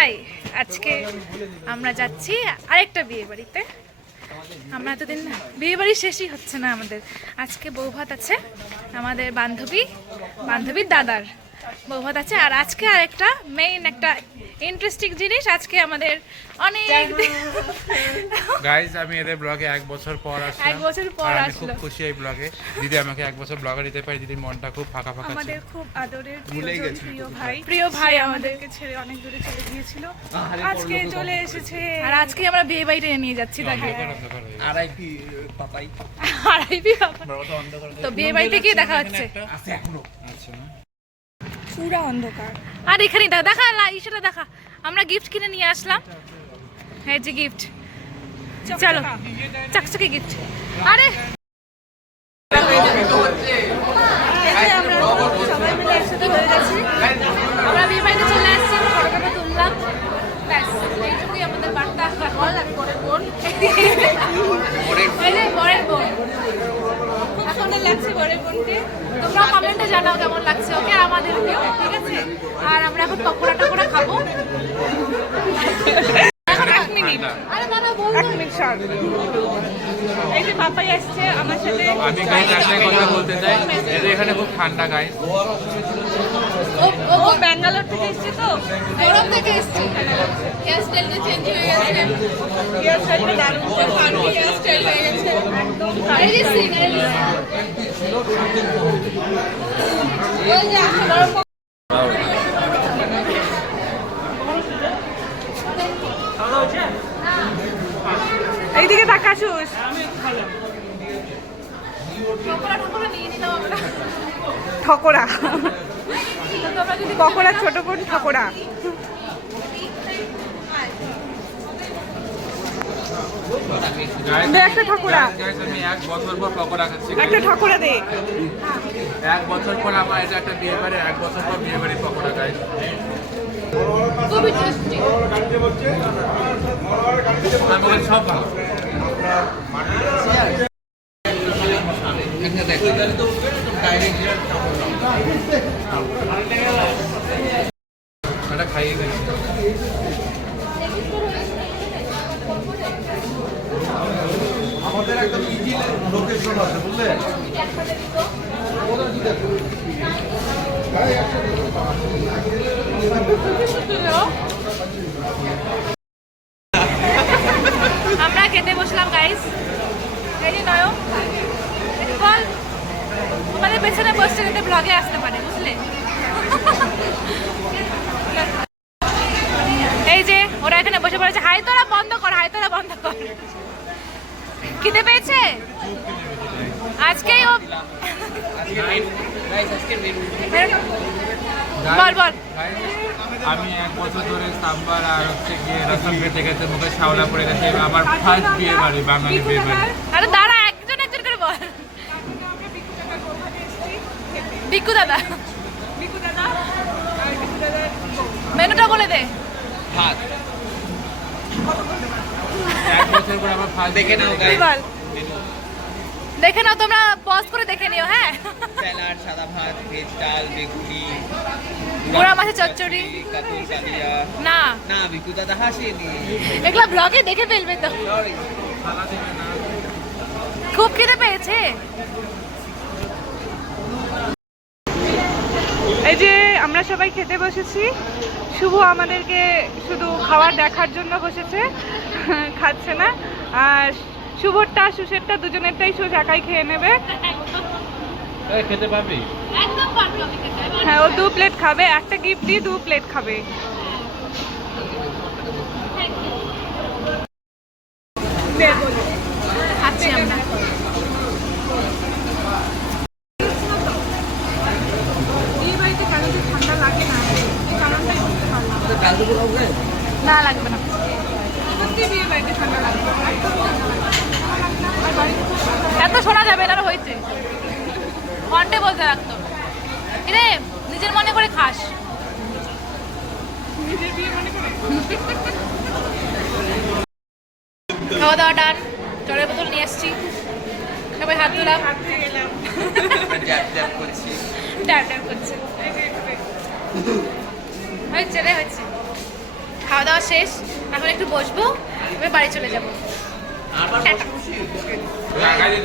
High, আজকে আমরা যাচ্ছি আরেকটা বিয়ে বাড়িতে। আমরা এতদিন বিয়ে বাড়ি শেষই হচ্ছে না আমাদের। আজকে বৌভাত আছে আমাদের বান্ধবীর দাদার বৌভাত আছে। আর আজকে আরেকটা মেইন একটা ইন্টারেস্টিং জিনিস, আজকে আমাদের অনেক গাইস আমি এদের ব্লগে এক বছর পর আসলাম। এক বছর পর আমি খুব খুশি এই ব্লগে। দিদি আমাকে এক বছর ব্লগে দিতে পারি, দিদির মনটা খুব ফাঁকা ফাঁকা ছিল। আমাদের খুব আদরের প্রিয় ভাই আমাদেরকে ছেড়ে অনেক দূরে চলে গিয়েছিল, আজকে চলে এসেছে। আর আজকে আমরা বিয়ে বাড়িতে নিয়ে যাচ্ছি। আরআইপি পাপাই। তো বিয়ে বাড়িতে গিয়ে দেখা হচ্ছে। পুরা অন্ধকার। আর এখানে দেখা ইসেটা দেখা, আমরা গিফট কিনে নিয়ে আসলাম। হ্যাঁ যে গিফট, চলো চকচকে গিফট। আরে সবাই মিলে একসাথে হয়ে গেছি, আমরা বিয়ে বাড়িতে চলে আসছি, ফটোটা তুললাম, ব্যাস এইটুকুই আমাদের বার্তা। বল আমি বরের বোন, বরের বোন এখন লাগছে বরের বোনকে। তোমরা কমেন্টে জানাও কেমন লাগছে ওকে আমাদেরকেও, ঠিক আছে? আর আমরা এখন পকোড়া টকোড়া খাবো। এই যে পাপাই আসছে আমার সাথে। আমি গাইস একটা কথা বলতে চাই, এদের এখানে খুব ঠান্ডা গাইস। ও ব্যাঙ্গালোর থেকে এসেছে, তো গরম থেকে এসেছে। হেয়ার স্টাইলটা চেঞ্জ হয়ে গেছে, হেয়ার স্টাইলটা দারুণ, ফানি হেয়ার স্টাইল হয়ে গেছে একদম। এই যে সিঙ্গেল ওই যে আসলে এইদিকে তাকাসুস। ঠকরা পকোড়া, ছোট বোন ঠকরা। দে একটা ঠকরা, আমি এক বছর পর পকোড়া খাচ্ছি। একটা ঠকরা দে। এক বছর পর আমার এটা একটা বিয়ে বাড়ি, এক বছর পর বিয়ে বাড়ি পকোড়া গাইস। খুবই টেস্টি। আমাদের সব ভালো। এটা খাইয়ে গেছি। আমাদের একটা ইজি লোকেশন আছে বুঝলে। আমরা খেতে বসলাম গাইস। এই যে নয় বল, আমাদের পেছনে বসছে যাতে ব্লগে আসতে পারে, বুঝলে? এই যে ওরা এখানে বসে পড়েছে। হাই তোরা বন্ধ কর, হাই তোরা বন্ধ কর। খিদে পেয়েছে আজকেই ও। বল বল। আমি এক বছর ধরে সাম্বার আর হচ্ছে গিয়ে রসম খেতে খেতে মুখে শাওলা পড়ে গেছে। আমার ফার্স্ট বিয়ে বাড়ি, বাঙালি বিয়ে বাড়ি। আরে দাঁড়া, একজন একজন করে বল। বিকু দাদা, মেনুটা বলে দে। ভাত। এক বছর পর আমার ফার্স্ট দেখে নাও গাইস। বল, দেখে নাও, তোমরা পজ করে দেখে নিও। হ্যাঁ, স্যালাড, সাদা ভাত, ভেজ ডাল, বেগুনি, গুড়া মাছের চচ্চড়ি। কাতল কালিয়া। না না বিকু দাদা হাসিনি। এগুলো ব্লগে দেখে ফেলবে তো। সরি। খুব খিদে পেয়েছে। এই যে আমরা সবাই খেতে বসেছি, শুভ আমাদেরকে শুধু খাবার দেখার জন্য বসেছে, খাচ্ছে না। আর শুভরটা সুশেরটা দুজনেরটাই সুশ একাই খেয়ে নেবে। খেতে পারবি? হ্যাঁ, ও 2 প্লেট খাবে, একটা গিফট দিয়ে 2 প্লেট খাবে। খাচ্ছি আমরা। ঠান্ডা লাগে না, এই কারণটাই বুঝতে পারলাম। না লাগবে না, ঠান্ডা লাগবে। এত শোনা যাবে না, হয়েছে ঘন্টে বলতে রাখতো। রে নিজের মনে করে খাস, নিজের বিয়ে মনে করে। খাওয়া দাওয়া ডান, জলের বোতল নিয়ে এসছি, সবাই হাত ধুলাম, ট্যাপ ট্যাপ করছে। হয়েছে রে, হয়েছে। দাওয়া শেষ, এখন একটু বসবো, এবার বাড়ি চলে যাবো। টাটা। টাকা দিয়ে